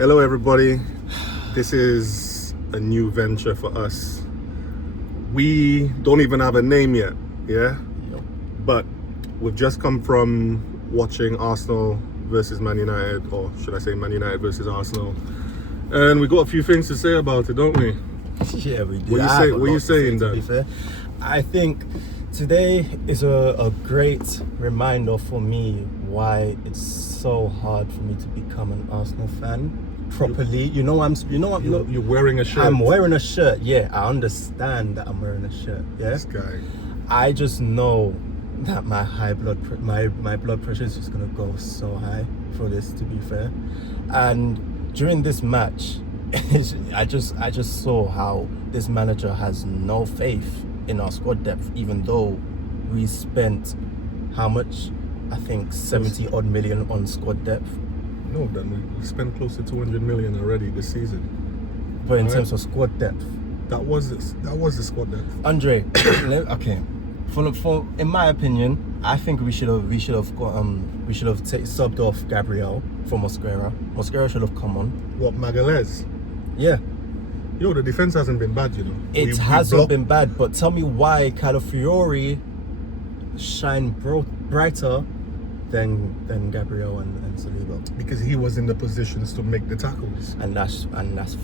Hello everybody, this is a new venture for us. We don't even have a name yet, yeah? Yep. But we've just come from watching Arsenal versus Man United, or should I say Man United versus Arsenal. And we got a few things to say about it, don't we? Yeah, we do. What are you saying, to Dan? be fair, I think today is a great reminder for me why it's so hard for me to become an Arsenal fan properly. You're wearing a shirt. I'm wearing a shirt. Yeah, I understand that I'm wearing a shirt. Yeah, This guy. I just know that my my blood pressure is just gonna go so high for this, to be fair. And during this match, I just saw how this manager has no faith in our squad depth, even though we spent how much? I think 70 odd million on squad depth. No, Dan, we spent close to 200 million already this season. But in Right. terms of squad depth, That was the squad depth. Andre, okay. For in my opinion, I think we should have subbed off Gabriel for Mosquera. Mosquera should have come on. What, Magalhaes? Yeah, Yo, the defense hasn't been bad, you know. it hasn't been bad, but tell me why Calafiori shine brighter than Gabriel and Saliba. Because he was in the positions to make the tackles. And that's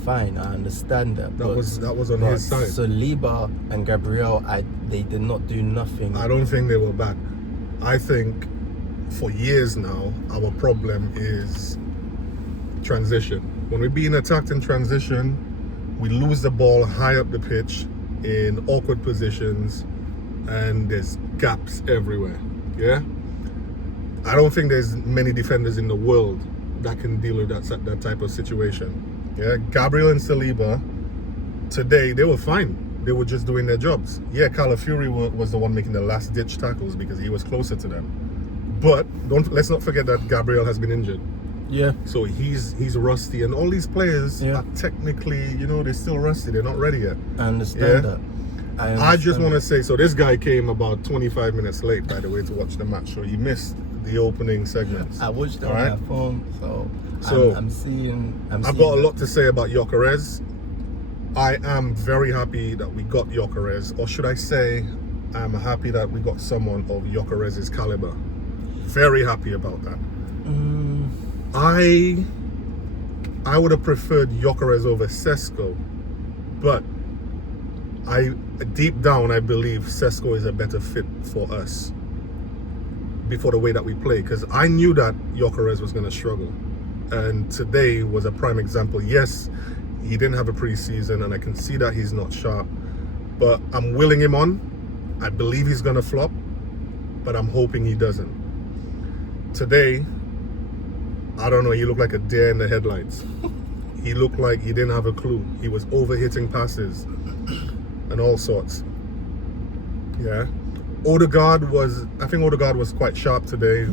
fine. I understand that. That was on his side. Saliba and Gabriel, they did not do nothing. I don't think they were bad. I think for years now, our problem is transition. When we're being attacked in transition, we lose the ball high up the pitch in awkward positions, and there's gaps everywhere. Yeah? I don't think there's many defenders in the world that can deal with that type of situation. Yeah, Gabriel and Saliba today, they were fine. They were just doing their jobs. Yeah, Calafiori was the one making the last ditch tackles because he was closer to them. But let's not forget that Gabriel has been injured. Yeah. So he's rusty, and all these players are technically, they're still rusty. They're not ready yet. I understand that. I just want to say, so this guy came about 25 minutes late, by the way, to watch the match. So he missed the opening segments. I watched it on my phone, so I'm seeing. I've got a lot to say about Gyökeres. I am very happy that we got Gyökeres, or should I say, I'm happy that we got someone of Gyökeres' caliber. Very happy about that. I would have preferred Gyökeres over Sesko, but deep down I believe Sesko is a better fit for us before the way that we play, because I knew that Gyökeres was going to struggle, and today was a prime example. Yes, he didn't have a preseason, and I can see that he's not sharp, but I'm willing him on. I believe he's going to flop, but I'm hoping he doesn't. Today, I don't know, he looked like a deer in the headlights. He looked like he didn't have a clue. He was over-hitting passes and all sorts. Yeah. I think Odegaard was quite sharp today.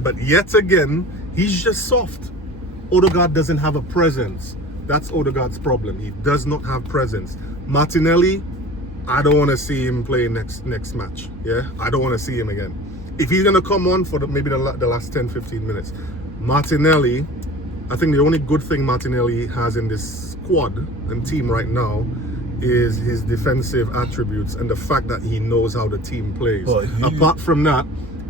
But yet again, he's just soft. Odegaard doesn't have a presence. That's Odegaard's problem. He does not have presence. Martinelli, I don't want to see him play next match. Yeah, I don't want to see him again. If he's going to come on for maybe the last 10-15 minutes, Martinelli, I think the only good thing Martinelli has in this squad and team right now is his defensive attributes and the fact that he knows how the team plays. Apart from that,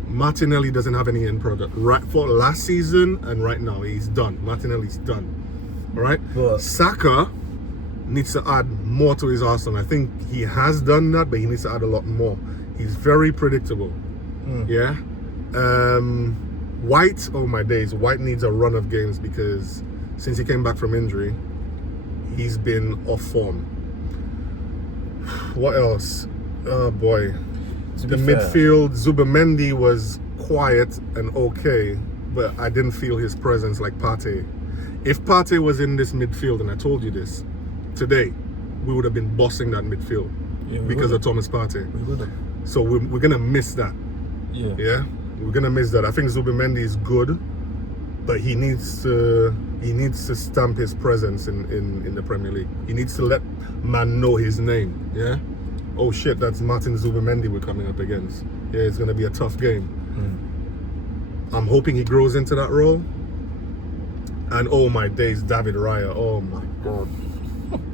Martinelli doesn't have any end product. Right, for last season and right now, he's done. Martinelli's done. All right? Saka needs to add more to his arsenal. I think he has done that, but he needs to add a lot more. He's very predictable. Yeah? White, oh my days, White needs a run of games because since he came back from injury, he's been off form. What else? Oh boy. The midfield, Zubimendi was quiet and okay, but I didn't feel his presence like Partey. If Partey was in this midfield, and I told you this, today, we would have been bossing that midfield because of Thomas Partey. We would have. So we're going to miss that. Yeah? We're going to miss that. I think Zubimendi is good, but he needs to stamp his presence in the Premier League. He needs to let man know his name. Yeah. Oh shit, that's Martin Zubimendi we're coming up against. Yeah, it's gonna be a tough game. I'm hoping he grows into that role. And oh my days, David Raya. Oh my God.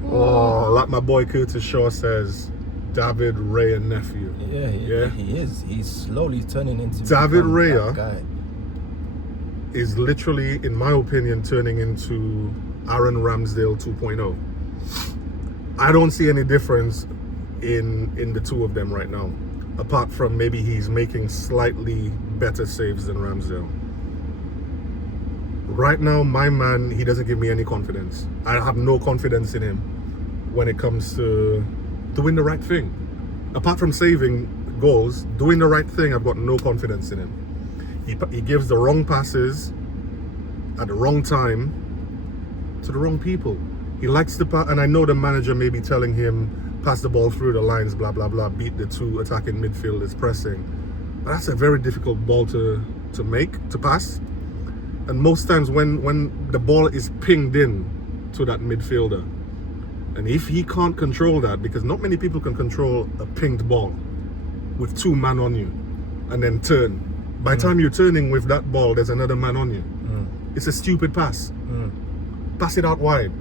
Oh, like my boy Curtis Shaw says, David Raya nephew. Yeah, he is. He's slowly turning into David become Raya that guy. is literally, in my opinion, turning into Aaron Ramsdale 2.0. I don't see any difference in the two of them right now, apart from maybe he's making slightly better saves than Ramsdale. Right now, my man, he doesn't give me any confidence. I have no confidence in him when it comes to doing the right thing. Apart from saving goals, doing the right thing, I've got no confidence in him. He gives the wrong passes at the wrong time to the wrong people. He likes to pass, and I know the manager may be telling him, pass the ball through the lines, blah, blah, blah, beat the two attacking midfielders pressing. But that's a very difficult ball to pass. And most times when the ball is pinged in to that midfielder, and if he can't control that, because not many people can control a pinged ball with two men on you and then turn. By the time you're turning with that ball, there's another man on you. It's a stupid pass. Pass it out wide.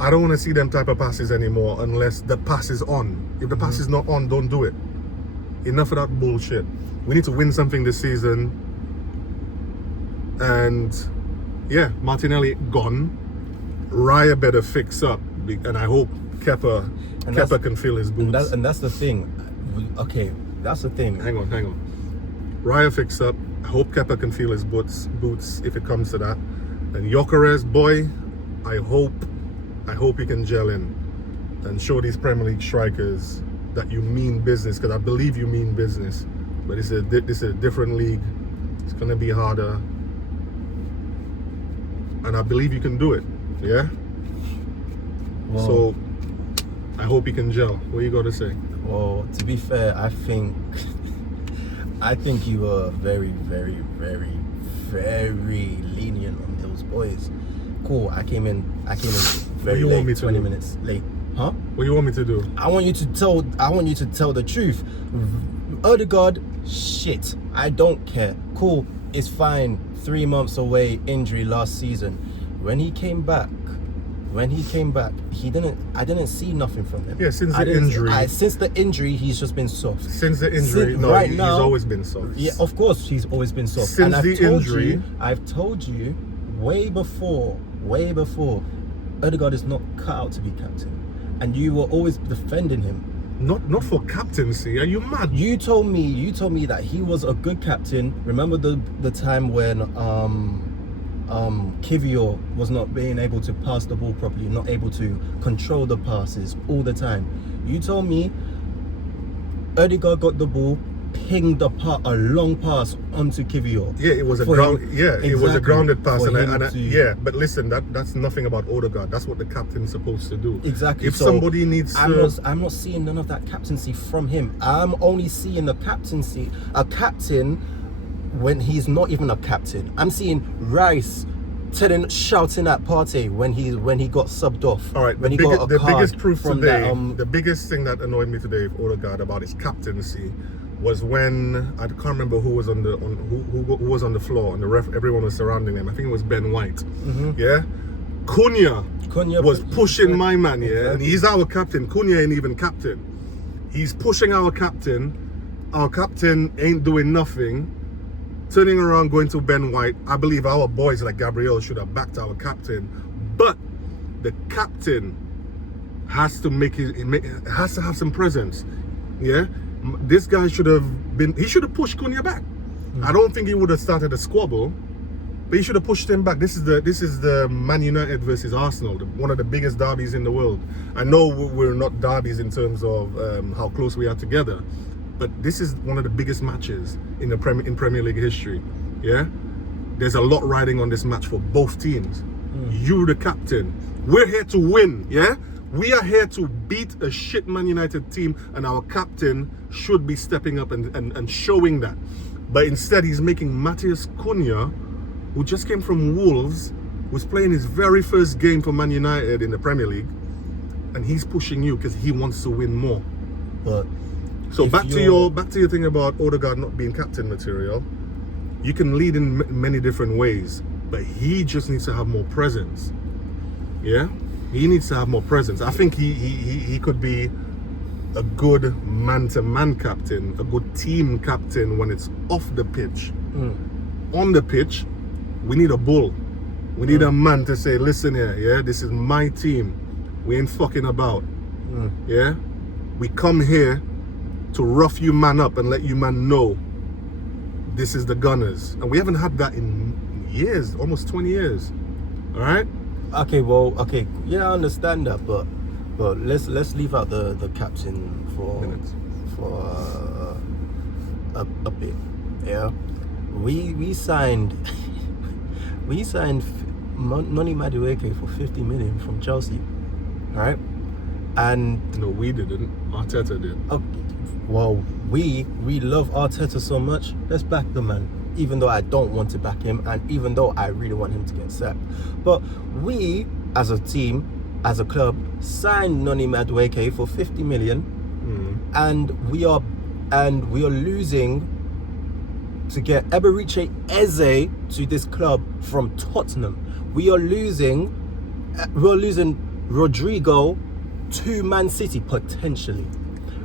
I don't want to see them type of passes anymore unless the pass is on. If the pass is not on, don't do it. Enough of that bullshit. We need to win something this season. And yeah, Martinelli gone. Raya better fix up, and I hope Kepa can feel his boots. And that's the thing. Okay, that's the thing. Hang on. Raya fix up. I hope Kepa can feel his boots if it comes to that. And Gyökeres, boy, I hope he can gel in and show these Premier League strikers that you mean business, because I believe you mean business. But this is a different league. It's gonna be harder. And I believe you can do it, yeah? Well, so, I hope he can gel. What you got to say? Well, to be fair, I think you were very, very, very, very lenient on those boys. Cool, I came in very late, 20 minutes late. Huh? What do you want me to do? I want you to tell the truth. Odegaard, shit. I don't care. Cool, it's fine. 3 months away, injury last season. When he came back, I didn't see nothing from him. Yeah, since the injury, he's just been soft. Since the injury, he's always been soft. Yeah, of course, he's always been soft. Since I've told you way before, Odegaard is not cut out to be captain, and you were always defending him. Not for captaincy. Are you mad? You told me that he was a good captain. Remember the time when Kivior was not being able to pass the ball properly, not able to control the passes all the time. You told me Odegaard got the ball, pinged a long pass onto Kivior. Yeah, it was a grounded pass, but listen, that's nothing about Odegaard. That's what the captain's supposed to do. Exactly. If somebody needs to, I'm not seeing none of that captaincy from him. I'm only seeing a captain when he's not even a captain. I'm seeing Rice shouting at Partey when he got subbed off. All right, when the biggest proof today, the biggest thing that annoyed me today with Odegaard about his captaincy was when I can't remember who was on the floor, and the ref, everyone was surrounding him. I think it was Ben White. Yeah, Cunha was pushing my man. Yeah, and he's our captain. Cunha ain't even captain. He's pushing our captain. Our captain ain't doing nothing. Turning around, going to Ben White. I believe our boys like Gabriel should have backed our captain, but the captain has to has to have some presence. Yeah. This guy should have pushed Cunha back. I don't think he would have started a squabble, but he should have pushed him back. This is the Man United versus Arsenal, one of the biggest derbies in the world. I know we're not derbies in terms of how close we are together, but this is one of the biggest matches in Premier League history. Yeah, there's a lot riding on this match for both teams. You're the captain. We're here to win. Yeah. We are here to beat a shit Man United team, and our captain should be stepping up and showing that. But instead, he's making Matheus Cunha, who just came from Wolves, who's playing his very first game for Man United in the Premier League, and he's pushing you because he wants to win more. But so back to your thing about Odegaard not being captain material. You can lead in many different ways. but he just needs to have more presence. Yeah, he needs to have more presence. I think he could be a good man-to-man captain, a good team captain when it's off the pitch. On the pitch, we need a bull. We need a man to say, listen here, yeah, this is my team. We ain't fucking about. Yeah, we come here to rough you man up and let you man know this is the Gunners. And we haven't had that in years, almost 20 years. All right? Okay, yeah, I understand that, but let's leave out the captain for a bit. Yeah, we signed Noni Madueke for 50 million from Chelsea, right? And No, we didn't. Arteta did. okay, well, we love Arteta so much. Let's back the man, even though I don't want to back him, and even though I really want him to get sacked. But we, as a team, as a club, signed Noni Madueke for 50 million, and we are losing to get Eberechi Eze to this club from Tottenham. We are losing Rodrigo to Man City potentially,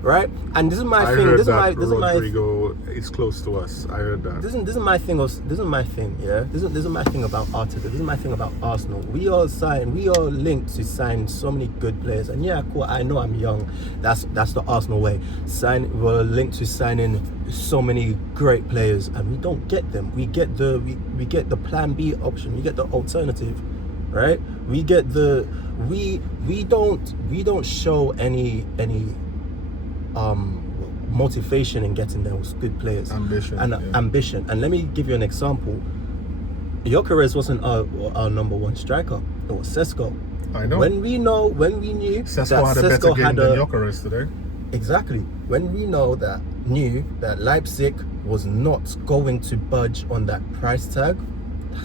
right? And this is my thing. Heard This that is my Rodrigo is close to us. I heard that. This is my thing. Yeah. This is my thing about Arteta. This is my thing about Arsenal. We are linked to sign so many good players. And yeah, cool. I know I'm young. That's the Arsenal way. We're linked to signing so many great players, and we don't get them. We get the plan B option. We get the alternative, right? We get the we don't show any motivation in getting those good players. Ambition. And let me give you an example. Gyökeres wasn't our number one striker. It was Sesko. I know. When we knew Sesko had a better game than Gyökeres today. Exactly. When we knew that Leipzig was not going to budge on that price tag,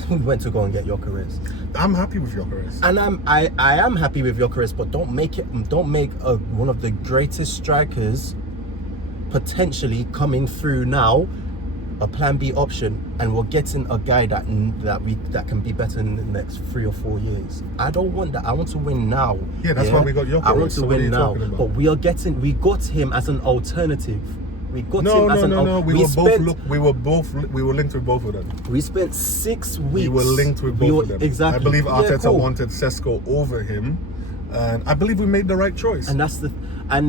we went to go and get Gyökeres. I'm happy with Gyökeres. And I am happy with Gyökeres, but don't make one of the greatest strikers potentially coming through now a plan B option, and we're getting a guy that can be better in the next 3 or 4 years. I don't want that. I want to win now. Yeah, that's why we got Gyökeres. I want to So what are win you now. talking about? But we got him as an alternative. We got No. him as an alternative. We were linked with both of them. We spent 6 weeks. We were linked with both of them. Exactly. I believe Yeah, Arteta cool. wanted Sesko over him, and I believe we made the right choice. And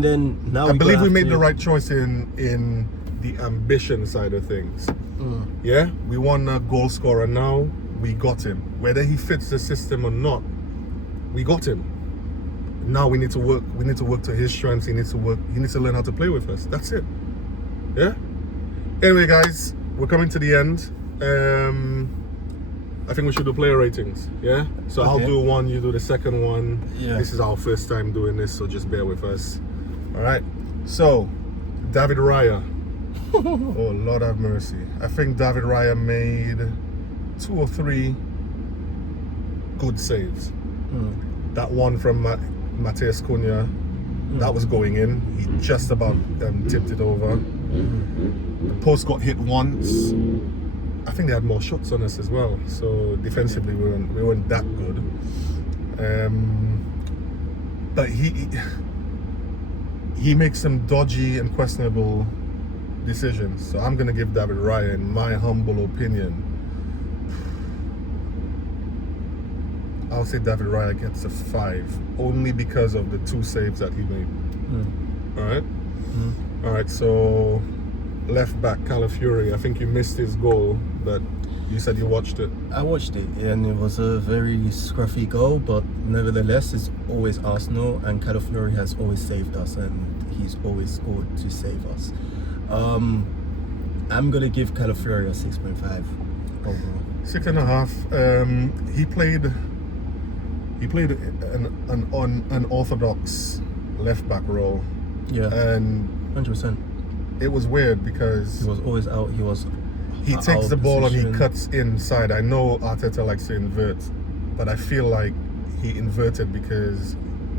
then now I believe we made the right choice in the ambition side of things. Yeah, we want a goal scorer now. We got him. Whether he fits the system or not, we got him. Now we need to work. We need to work to his strengths. He needs to work. He needs to learn how to play with us. That's it. Yeah. Anyway, guys, we're coming to the end. I think we should do player ratings. Yeah. So I'll Okay. do one. You do the second one. Yeah. This is our first time doing this, so just bear with us. All right. So, David Raya. Oh, Lord have mercy. I think David Raya made 2 or 3 good saves. That one from Mateus Cunha, that was going in. He just about tipped it over. The post got hit once. I think they had more shots on us as well. So defensively, we weren't that good. But he makes some dodgy and questionable decisions. So I'm gonna give David Raya, in my humble opinion, I'll say David Raya gets a 5, only because of the 2 saves that he made. All right. So left back Calafiori. I think you missed his goal, but you said you watched it. I watched it, and it was a very scruffy goal, but nevertheless, it's always Arsenal, and Calafiori has always saved us, and he's always scored to save us. I'm gonna give Calafiori a 6.5 overall. 6.5. He played an unorthodox left back role, Yeah, and 100%. it was weird because He was always out. he out takes of the ball and he position. cuts inside. I know Arteta likes to invert, but I feel like he inverted because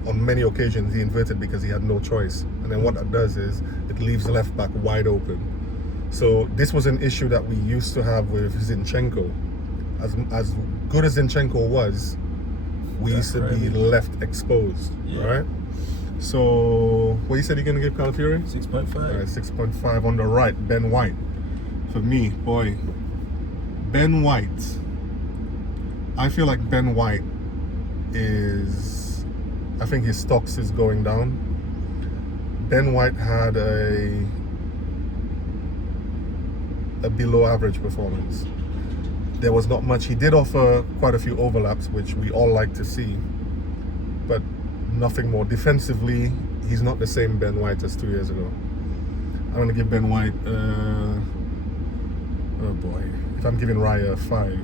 on many occasions he inverted because he had no choice. And then what that does is it leaves the left back wide open. So this was an issue that we used to have with Zinchenko. As good as Zinchenko was, we used to be left exposed, Yeah. right? So, what you said you're going to give Calafiori? 6.5. All right, 6.5 on the right, Ben White. For me, boy, Ben White, I feel like Ben White I think his stocks is going down. Ben White had a below average performance. There was not much. He did offer quite a few overlaps, which we all like to see, but nothing more. Defensively, he's not the same Ben White as 2 years ago. I'm going to give Ben White, oh boy, if I'm giving Raya a 5,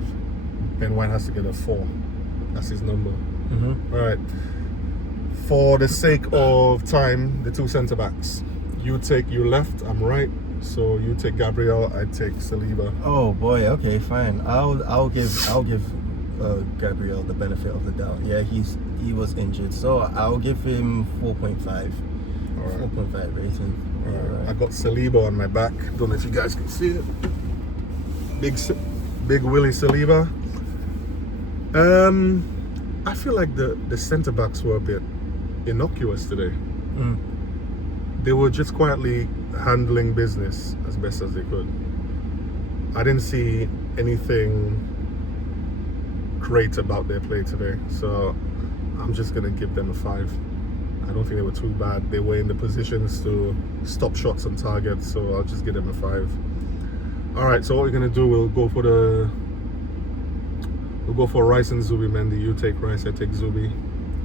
Ben White has to get a 4. That's his number. Mm-hmm. All right. For the sake of time, the two centre backs. You left, I'm right. So you take Gabriel, I take Saliba. Oh boy, okay, fine. I'll give Gabriel the benefit of the doubt. Yeah, he was injured, so I'll give him 4.5. All right. 4.5 rating. All right. I got Saliba on my back. Don't know if you guys can see it. Big Willie Saliba. I feel like the centre backs were a bit innocuous today. Mm. They were just quietly handling business as best as they could. I didn't see anything great about their play today, so I'm just gonna give them a 5. I don't think they were too bad. They were in the positions to stop shots on target, so I'll just give them a 5. All right, so what we're gonna do, we'll go for Rice and Zubi Mendy. You take Rice, I take Zubi.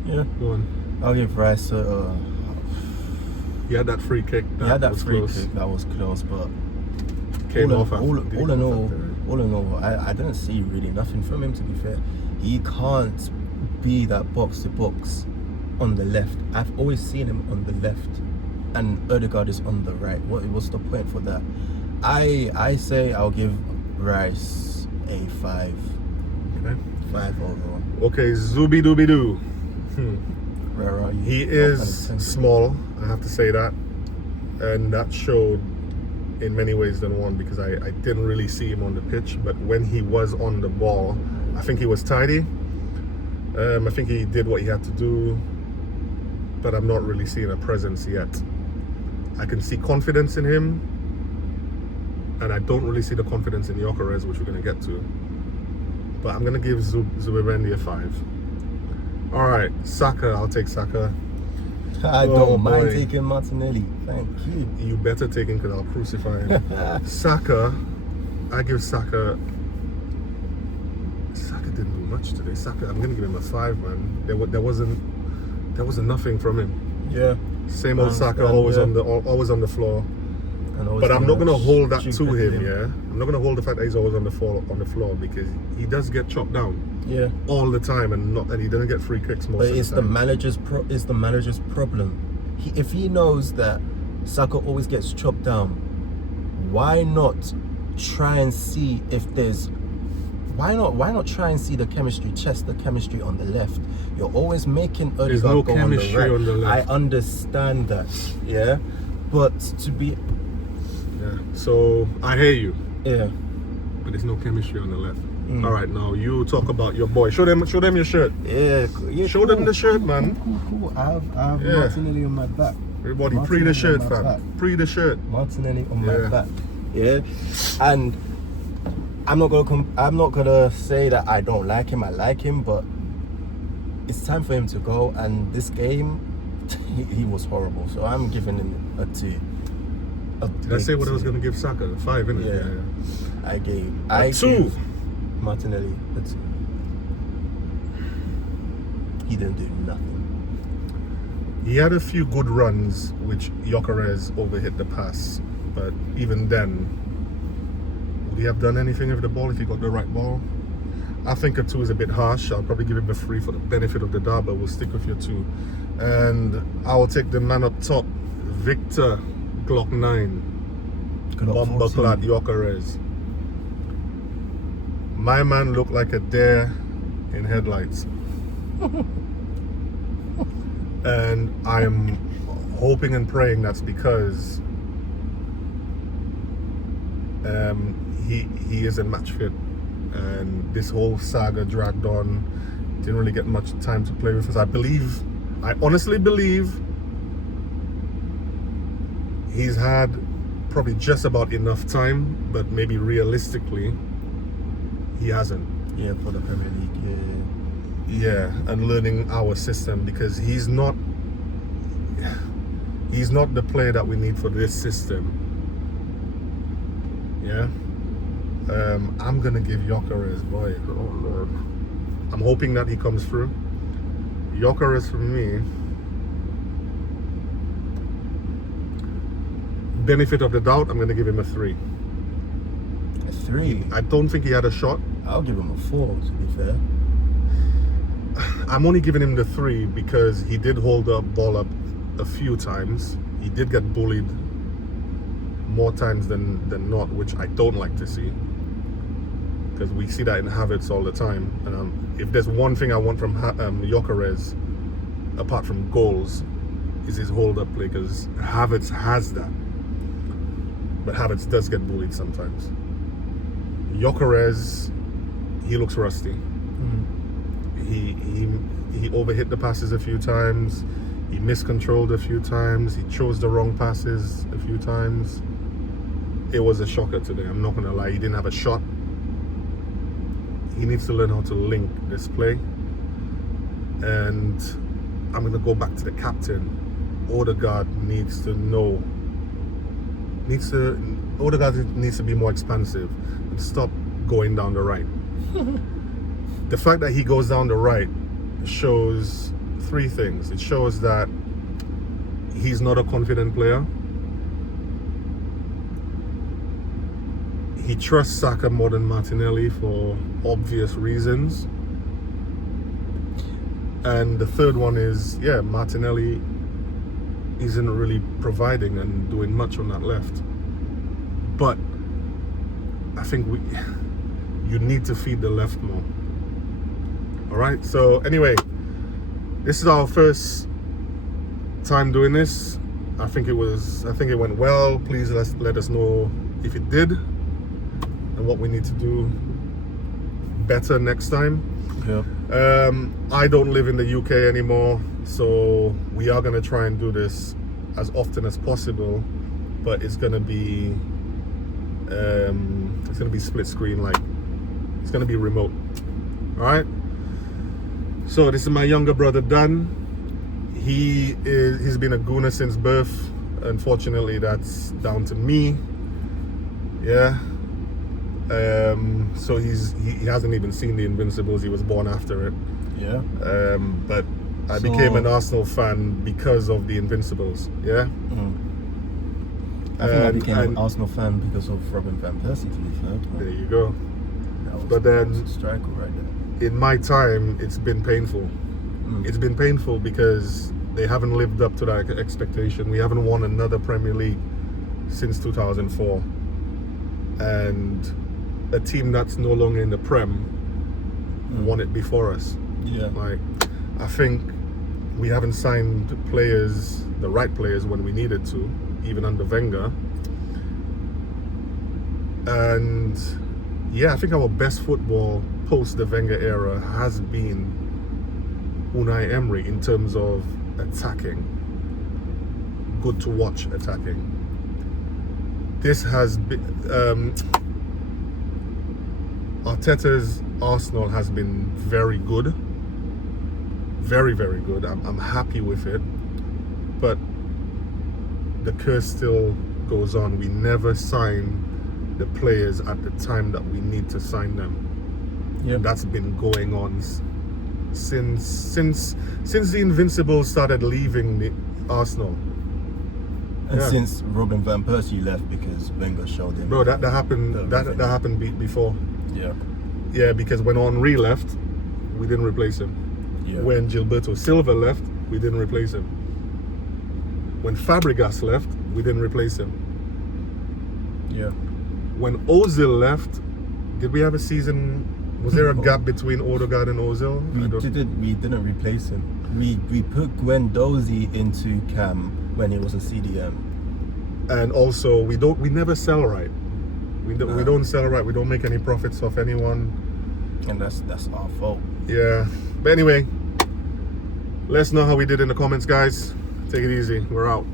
Yeah. Go on. I'll give Rice He had that free kick. he had that was free close. kick that was close, but Came off. all in all, I didn't see really nothing from him, to be fair. He can't be that box to box on the left. I've always seen him on the left, and Ødegaard is on the right. What's the point for that? I say I'll give Rice a 5. Okay. 5 overall. Okay, Zubi Dooby Doo. Where are you? He is small, I have to say that, and that showed in many ways than one, because I didn't really see him on the pitch, but when he was on the ball, I think he was tidy. I think he did what he had to do, but I'm not really seeing a presence yet. I can see confidence in him, and I don't really see the confidence in Gyökeres, which we're going to get to. But I'm going to give Zubimendi a 5. All right, Saka, I'll take Saka. I don't mind taking Martinelli. Thank you. You better take him, because I'll crucify him. Saka, I give Saka. Saka didn't do much today. Saka, I'm gonna give him a 5, man. There wasn't nothing from him. Yeah. Same old Saka, always on the floor. But I'm not gonna hold that to him. Yeah, I'm not gonna hold the fact that he's always on the floor, because he does get chopped down. Yeah. All the time, and he doesn't get free kicks most of the time. But it's the manager's problem. If he knows that Saka always gets chopped down, why not try and see if there's why not try and see the chemistry, test the chemistry on the left? You're always making Ødegaard no go chemistry on on the left. I understand that, yeah, but to be so I hear you. Yeah. But there's no chemistry on the left. All right, now you talk about your boy. Show them your shirt. Yeah. Show them the shirt, man. Cool. I have Martinelli on my back. Everybody, pre the shirt, fam. Pre the shirt. Martinelli on my back. Yeah. And I'm not gonna say that I don't like him. I like him, but it's time for him to go. And this game, he was horrible. So I'm giving him a 2. Did I say what I was going to give Saka? A 5, innit? Yeah. I gave 2. Martinelli a 2. He didn't do nothing. He had a few good runs, which Gyökeres overhit the pass. But even then, would he have done anything with the ball if he got the right ball? I think a 2 is a bit harsh. I'll probably give him a 3 for the benefit of the doubt, but we'll stick with your 2. And I will take the man up top, Victor Glock 9. Bomberclad Gyökeres. My man looked like a deer in headlights. And I'm hoping and praying that's because he isn't match fit. and this whole saga dragged on. Didn't really get much time to play with us. I honestly believe he's had probably just about enough time, but maybe realistically, he hasn't. Yeah, for the Premier League. Yeah, and learning our system, because he's not the player that we need for this system. Yeah. I'm gonna give Gyökeres, boy. Oh Lord. I'm hoping that he comes through. Gyökeres for me. Benefit of the doubt, I'm gonna give him a 3. A 3. I don't think he had a shot. I'll give him a 4, to be fair. I'm only giving him the 3 because he did hold the ball up a few times. He did get bullied more times than not, which I don't like to see, because we see that in Havertz all the time. If there's one thing I want from Gyökeres, apart from goals, is his hold-up play, because Havertz has that. But Havertz does get bullied sometimes. Gyökeres, he looks rusty. He overhit the passes a few times. He miscontrolled a few times. He chose the wrong passes a few times. It was a shocker today. I'm not gonna lie. He didn't have a shot. He needs to learn how to link this play. And I'm gonna go back to the captain. Odegaard needs to know. Odegaard needs to be more expansive and stop going down the right. The fact that he goes down the right shows 3 things. It shows that he's not a confident player. He trusts Saka more than Martinelli for obvious reasons. And the third one is, Martinelli isn't really providing and doing much on that left. But I think you need to feed the left more. All right. So anyway, this is our first time doing this. I think it went well. Please let us know if it did and what we need to do better next time. Yeah. I don't live in the UK anymore, so we are gonna try and do this as often as possible, but it's gonna be split screen, like it's gonna be remote. All right. So this is my younger brother Dan. He's been a gooner since birth. Unfortunately, that's down to me. Yeah. So he hasn't even seen the Invincibles. He was born after it. Yeah. But I became an Arsenal fan because of the Invincibles. Yeah. I think I became an Arsenal fan because of Robin van Persie, to be fair. There you go. That was a striker right there. In my time, it's been painful. It's been painful because they haven't lived up to that expectation. We haven't won another Premier League since 2004. And a team that's no longer in the Prem won it before us. Yeah. Like, I think we haven't signed the right players when we needed to, even under Wenger. And I think our best football post the Wenger era has been Unai Emery in terms of attacking. Good to watch attacking. This has been Arteta's Arsenal has been very good. Very, very good. I'm happy with it. But the curse still goes on. We never sign the players at the time that we need to sign them. Yeah. And that's been going on since the Invincibles started leaving the Arsenal. And since Robin van Persie left because Wenger showed him. Bro, that happened. That happened before. Yeah. Yeah, because when Henry left, we didn't replace him. Yeah. When Gilberto Silva left, we didn't replace him. When Fabregas left, we didn't replace him. Yeah. When Ozil left, did we have a season? Was there a gap between Odegaard and Ozil? We didn't replace him. We put Guendouzi into Cam when he was a CDM. And also, we never sell right. We don't sell right. We don't make any profits off anyone. and that's our fault. Yeah. But anyway, let us know how we did in the comments, guys. Take it easy. We're out.